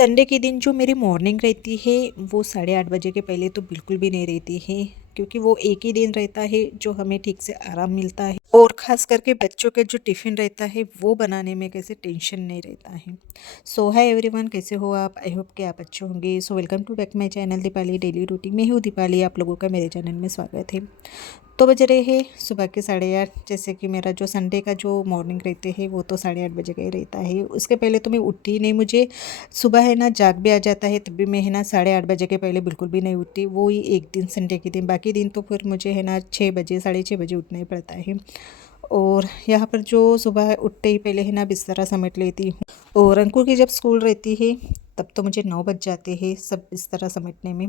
Sunday के दिन जो मेरी मॉर्निंग रहती है वो 8:30 बजे के पहले तो बिल्कुल भी नहीं रहती है, क्योंकि वो एक ही दिन रहता है जो हमें ठीक से आराम मिलता है और ख़ास करके बच्चों के जो टिफ़िन रहता है वो बनाने में कैसे टेंशन नहीं रहता है। सो हाय एवरीवन, कैसे हो आप? आई होप कि आप अच्छे होंगे। So welcome to back my channel Deepali daily routine. मैं हूँ दीपाली, आप लोगों का मेरे चैनल में स्वागत है। तो बज रहे हैं सुबह के 8:30। जैसे कि मेरा जो संडे का जो मॉर्निंग रहते हैं वो तो 8:30 बजे का ही रहता है। उसके पहले तो मैं उठती ही नहीं। मुझे सुबह है ना जाग भी आ जाता है तब भी मैं है ना 8:30 बजे के पहले बिल्कुल भी नहीं उठती। वो ही एक दिन संडे के दिन, बाकी दिन तो फिर मुझे है ना 6 बजे 6:30 बजे उठना ही पड़ता है। और यहाँ पर जो सुबह उठते ही पहले है ना बिस्तर समेट लेती हूँ। और अंकुर की जब स्कूल रहती है तब तो मुझे 9 बज जाते हैं सब बिस्तर समेटने में।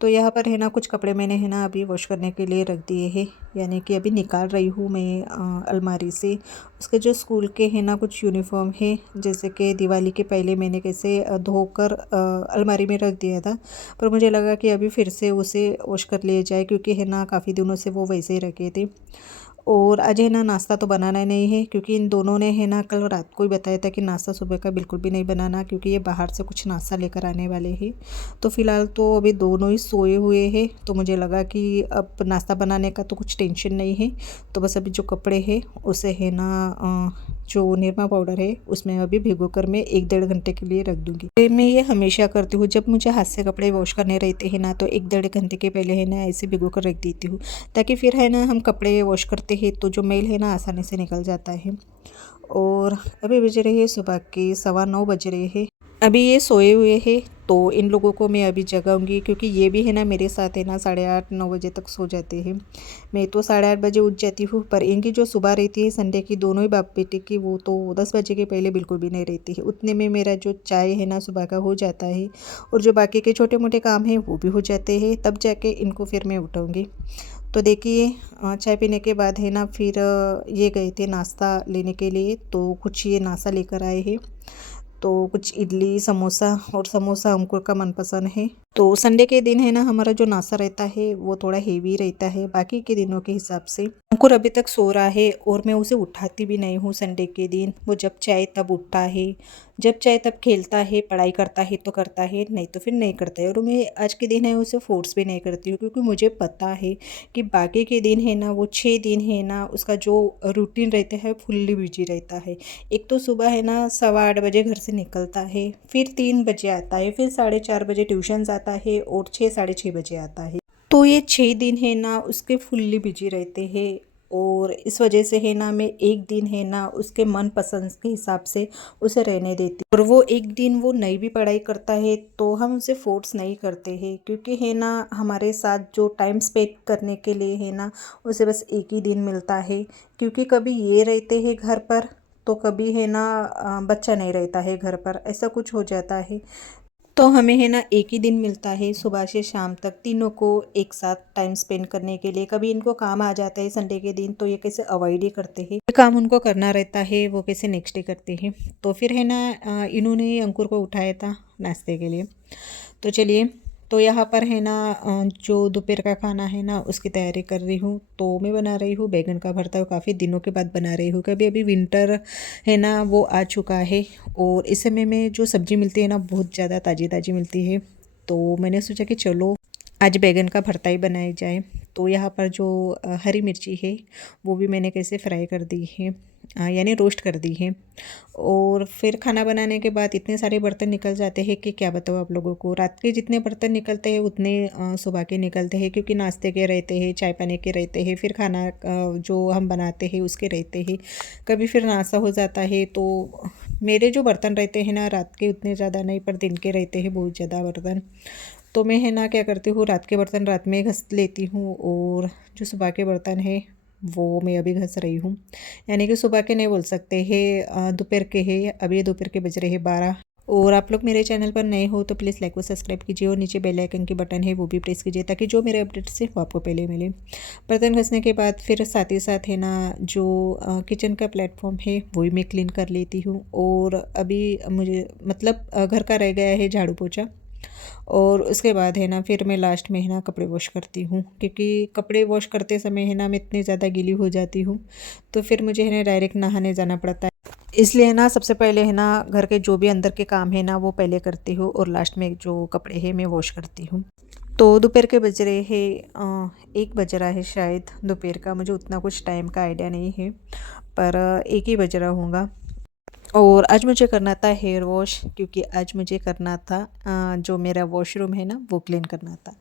तो यहाँ पर है ना कुछ कपड़े मैंने है ना अभी वॉश करने के लिए रख दिए हैं, यानी कि अभी निकाल रही हूँ मैं अलमारी से। उसके जो स्कूल के है ना कुछ यूनिफॉर्म है, जैसे कि दिवाली के पहले मैंने कैसे धोकर अलमारी में रख दिया था, पर मुझे लगा कि अभी फिर से उसे वॉश कर लिया जाए, क्योंकि है ना काफ़ी दिनों से वो वैसे ही रखे थे। और आज है ना नाश्ता तो बनाना नहीं है, क्योंकि इन दोनों ने है ना कल रात को ही बताया था कि नाश्ता सुबह का बिल्कुल भी नहीं बनाना, क्योंकि ये बाहर से कुछ नाश्ता लेकर आने वाले हैं। तो फ़िलहाल तो अभी दोनों ही सोए हुए हैं, तो मुझे लगा कि अब नाश्ता बनाने का तो कुछ टेंशन नहीं है। तो बस अभी जो कपड़े हैं उसे है ना जो निरमा पाउडर है उसमें अभी भिगो कर मैं 1-1.5 घंटे के लिए रख दूँगी। फिर मैं ये हमेशा करती हूँ, जब मुझे हाथ से कपड़े वॉश करने रहते हैं ना तो 1-1.5 घंटे के पहले है ना ऐसे भिगो कर रख देती हूँ, ताकि फिर है ना हम कपड़े वॉश करते हैं तो जो मैल है ना आसानी से निकल जाता है। और अभी बज रहे हैं सुबह के 9:15 बज रहे हैं। अभी ये सोए हुए हैं, तो इन लोगों को मैं अभी जगाऊंगी, क्योंकि ये भी है ना मेरे साथ है ना 8:30-9 बजे तक सो जाते हैं। मैं तो 8:30 बजे उठ जाती हूँ, पर इनकी जो सुबह रहती है संडे की, दोनों ही बाप बेटे की, वो तो 10 बजे के पहले बिल्कुल भी नहीं रहती है। उतने में मेरा जो चाय है ना सुबह का हो जाता है, और जो बाकी के छोटे मोटे काम हैं वो भी हो जाते हैं, तब जाके इनको फिर मैं उठाऊँगी। तो देखिए चाय पीने के बाद है ना फिर ये गए थे नाश्ता लेने के लिए, तो कुछ ये नाश्ता लेकर आए हैं। तो कुछ इडली समोसा, और समोसा अंकुर का मनपसंद है। तो संडे के दिन है ना हमारा जो नाश्ता रहता है वो थोड़ा हेवी रहता है बाकी के दिनों के हिसाब से। अंकुर अभी तक सो रहा है और मैं उसे उठाती भी नहीं हूँ संडे के दिन। वो जब चाहे तब उठता है, जब चाहे तब खेलता है, पढ़ाई करता है तो करता है, नहीं तो फिर नहीं करता है। और मैं आज के दिन है उसे फोर्स भी नहीं करती हूँ, क्योंकि मुझे पता है कि बाकी के दिन है ना वो 6 दिन है ना उसका जो रूटीन रहता है फुल्ली बिजी रहता है। एक तो सुबह है ना 8:15 बजे घर से निकलता है, फिर 3 बजे आता है, फिर 4:30 बजे ट्यूशन जाता है, और 6-6:30 बजे आता है। तो ये 6 दिन है ना उसके फुल्ली बिजी रहते हैं। और इस वजह से है ना मैं एक दिन है ना उसके मन पसंद के हिसाब से उसे रहने देती हूँ। और वो एक दिन वो नहीं भी पढ़ाई करता है तो हम उसे फोर्स नहीं करते हैं, क्योंकि है ना हमारे साथ जो टाइम स्पेंड करने के लिए है ना उसे बस एक ही दिन मिलता है। क्योंकि कभी ये रहते हैं घर पर, तो कभी है ना बच्चा नहीं रहता है घर पर, ऐसा कुछ हो जाता है। तो हमें है ना एक ही दिन मिलता है सुबह से शाम तक तीनों को एक साथ टाइम स्पेंड करने के लिए। कभी इनको काम आ जाता है संडे के दिन, तो ये कैसे अवॉइड ही करते हैं। ये काम उनको करना रहता है वो कैसे नेक्स्ट डे करते हैं। तो फिर है ना इन्होंने अंकुर को उठाया था नाश्ते के लिए। तो चलिए, तो यहाँ पर है ना जो दोपहर का खाना है ना उसकी तैयारी कर रही हूँ। तो मैं बना रही हूँ बैगन का भरता। काफ़ी दिनों के बाद बना रही हूँ, कभी अभी विंटर है ना वो आ चुका है, और इस समय में जो सब्ज़ी मिलती है ना बहुत ज़्यादा ताज़ी ताज़ी मिलती है। तो मैंने सोचा कि चलो आज बैगन का भरता ही बनाया जाए। तो यहाँ पर जो हरी मिर्ची है वो भी मैंने कैसे फ्राई कर दी है, यानी रोस्ट कर दी है। और फिर खाना बनाने के बाद इतने सारे बर्तन निकल जाते हैं कि क्या बताऊँ आप लोगों को। रात के जितने बर्तन निकलते हैं उतने सुबह के निकलते हैं, क्योंकि नाश्ते के रहते हैं, चाय पानी के रहते हैं, फिर खाना जो हम बनाते हैं उसके रहते हैं। कभी फिर नाश्ता हो जाता है। तो मेरे जो बर्तन रहते हैं ना रात के उतने ज़्यादा नहीं, पर दिन के रहते हैं बहुत ज़्यादा बर्तन। तो मैं है ना क्या करती हूँ, रात के बर्तन रात में घस लेती हूँ, और जो सुबह के बर्तन हैं वो मैं अभी घस रही हूँ। यानी कि सुबह के नहीं बोल सकते हैं, दोपहर के हैं। अभी दोपहर के बज रहे हैं 12। और आप लोग मेरे चैनल पर नए हो तो प्लीज़ लाइक व सब्सक्राइब कीजिए, और नीचे बेल आइकन की बटन है वो भी प्रेस कीजिए, ताकि जो मेरे अपडेट्स है वो आपको पहले मिले। बर्तन घसने के बाद फिर साथ ही साथ है ना जो किचन का प्लेटफॉर्म है वो भी मैं क्लीन कर लेती हूँ। और अभी मुझे मतलब घर का रह गया है झाड़ू पोछा। और उसके बाद है ना फिर मैं लास्ट में है ना कपड़े वॉश करती हूँ, क्योंकि कपड़े वॉश करते समय है ना मैं इतनी ज़्यादा गीली हो जाती हूँ, तो फिर मुझे है ना डायरेक्ट नहाने जाना पड़ता है। इसलिए ना सबसे पहले है ना घर के जो भी अंदर के काम है ना वो पहले करती हूँ और लास्ट में जो कपड़े हैं मैं वॉश करती हूँ। तो दोपहर के बज रहे हैं 1 बज रहा है शायद दोपहर का, मुझे उतना कुछ टाइम का आइडिया नहीं है, पर 1 ही बज रहा होगा। और आज मुझे करना था हेयर वॉश, क्योंकि आज मुझे करना था जो मेरा वॉशरूम है ना वो क्लीन करना था।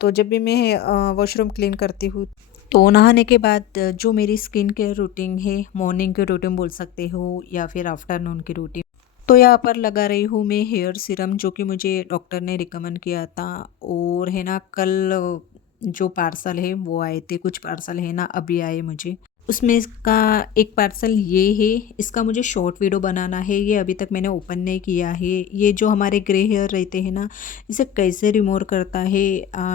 तो जब भी मैं वॉशरूम क्लीन करती हूँ तो नहाने के बाद जो मेरी स्किन केयर रूटीन है, मॉर्निंग की रूटीन बोल सकते हो या फिर आफ्टरनून की रूटीन, तो यहाँ पर लगा रही हूँ मैं हेयर सीरम, जो कि मुझे डॉक्टर ने रिकमेंड किया था। और है ना कल जो पार्सल है वो आए थे, कुछ पार्सल है ना अभी आए मुझे। उसमें इसका एक पार्सल ये है, इसका मुझे शॉर्ट वीडियो बनाना है, ये अभी तक मैंने ओपन नहीं किया है। ये जो हमारे ग्रे हेयर रहते हैं ना, इसे कैसे रिमूव करता है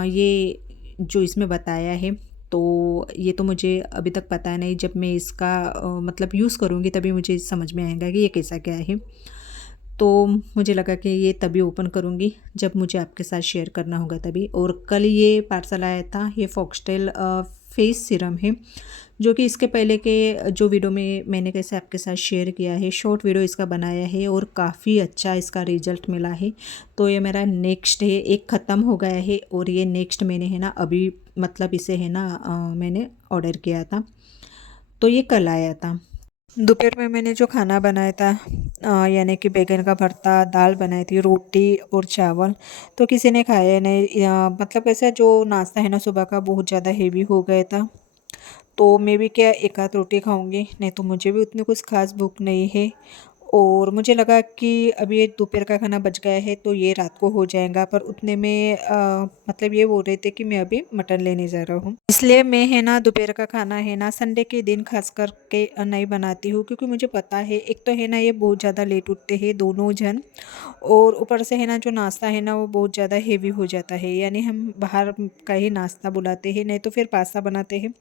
ये जो इसमें बताया है। तो ये तो मुझे अभी तक पता नहीं, जब मैं इसका मतलब यूज़ करूँगी तभी मुझे समझ में आएगा कि ये कैसा क्या है। तो मुझे लगा कि ये तभी ओपन करूँगी जब मुझे आपके साथ शेयर करना होगा तभी। और कल ये पार्सल आया था, ये फॉक्सटेल फेस सीरम है, जो कि इसके पहले के जो वीडियो में मैंने कैसे आपके साथ शेयर किया है, शॉर्ट वीडियो इसका बनाया है और काफ़ी अच्छा इसका रिजल्ट मिला है। तो ये मेरा नेक्स्ट है, एक ख़त्म हो गया है और ये नेक्स्ट मैंने है ना अभी मतलब इसे है ना मैंने ऑर्डर किया था, तो ये कल आया था। दोपहर में मैंने जो खाना बनाया था यानी कि बैंगन का भरता, दाल बनाई थी, रोटी और चावल, तो किसी ने खाया नहीं। मतलब ऐसा जो नाश्ता है ना सुबह का बहुत ज़्यादा हेवी हो गया था, तो मैं भी क्या एक आध रोटी खाऊंगी, नहीं तो मुझे भी उतनी कुछ खास भूख नहीं है। और मुझे लगा कि अभी ये दोपहर का खाना बच गया है तो ये रात को हो जाएगा, पर उतने में मतलब ये बोल रहे थे कि मैं अभी मटन लेने जा रहा हूँ, इसलिए मैं है ना दोपहर का खाना है ना संडे के दिन खास करके नहीं बनाती हूँ, क्योंकि मुझे पता है एक तो है ना ये बहुत ज़्यादा लेट उठते हैं दोनों जन, और ऊपर से है ना जो नाश्ता है ना वो बहुत ज़्यादा हेवी हो जाता है। यानी हम बाहर का ही नाश्ता बुलाते हैं, नहीं तो फिर पास्ता बनाते हैं,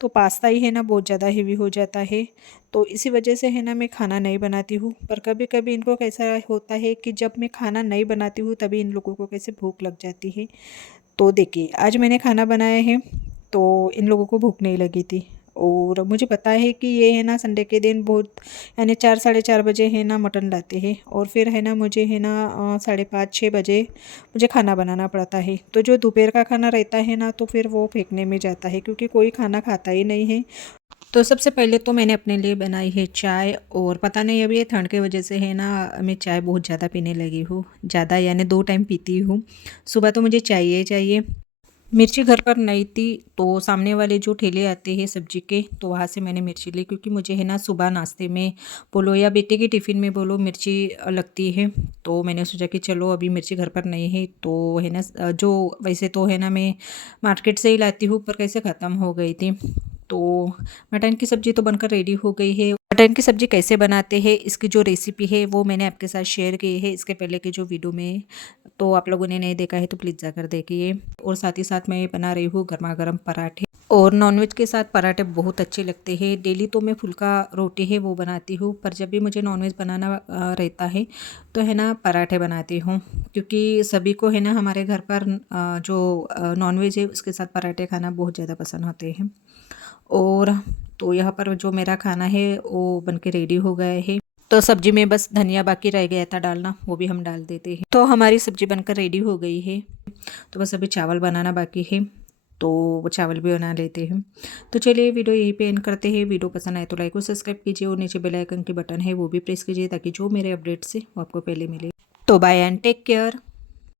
तो पास्ता ही है ना बहुत ज़्यादा हेवी हो जाता है। तो इसी वजह से है ना मैं खाना नहीं बनाती हूँ। पर कभी कभी इनको कैसा होता है कि जब मैं खाना नहीं बनाती हूँ तभी इन लोगों को कैसे भूख लग जाती है। तो देखिए आज मैंने खाना बनाया है तो इन लोगों को भूख नहीं लगी थी, और मुझे पता है कि ये है ना संडे के दिन बहुत यानी 4 साढ़े 4 बजे है ना मटन लाते हैं, और फिर है ना मुझे है ना 5:30 6 बजे मुझे खाना बनाना पड़ता है। तो जो दोपहर का खाना रहता है ना तो फिर वो फेंकने में जाता है, क्योंकि कोई खाना खाता ही नहीं है। तो सबसे पहले तो मैंने अपने लिए बनाई है चाय, और पता नहीं अभी ये ठंड की वजह से है ना मैं चाय बहुत ज़्यादा पीने लगी हूँ, ज़्यादा यानी 2 टाइम पीती हूँ। सुबह तो मुझे चाहिए चाहिए। मिर्ची घर पर नहीं थी, तो सामने वाले जो ठेले आते हैं सब्जी के, तो वहाँ से मैंने मिर्ची ली, क्योंकि मुझे है ना सुबह नाश्ते में बोलो या बेटे के टिफ़िन में बोलो मिर्ची लगती है। तो मैंने सोचा कि चलो अभी मिर्ची घर पर नहीं है तो है ना जो वैसे तो है ना मैं मार्केट से ही लाती हूँ, पर कैसे ख़त्म हो गई थी। तो मटन की सब्ज़ी तो बनकर रेडी हो गई है। मटन की सब्ज़ी कैसे बनाते हैं इसकी जो रेसिपी है वो मैंने आपके साथ शेयर की है इसके पहले के जो वीडियो में, तो आप लोगों ने नहीं देखा है तो प्लीज़ जाकर देखिए। और साथ ही साथ मैं बना रही हूँ गर्मा गर्म पराठे, और नॉनवेज के साथ पराठे बहुत अच्छे लगते हैं। डेली तो मैं फुल्का रोटी है वो बनाती हूँ, पर जब भी मुझे नॉनवेज बनाना रहता है तो है ना पराठे बनाती हूँ, क्योंकि सभी को है ना हमारे घर पर जो नॉनवेज है उसके साथ पराठे खाना बहुत ज़्यादा पसंद होते हैं। और तो यहाँ पर जो मेरा खाना है वो बनके रेडी हो गया है। तो सब्जी में बस धनिया बाकी रह गया था डालना, वो भी हम डाल देते हैं। तो हमारी सब्जी बनकर रेडी हो गई है, तो बस अभी चावल बनाना बाकी है, तो वो चावल भी बना लेते हैं। तो चलिए वीडियो यहीं पे एंड करते हैं। वीडियो पसंद आए तो लाइक और सब्सक्राइब कीजिए, और नीचे बेल आइकन की बटन है वो भी प्रेस कीजिए ताकि जो मेरे अपडेट्स है वो आपको पहले मिले। तो बाय एंड टेक केयर।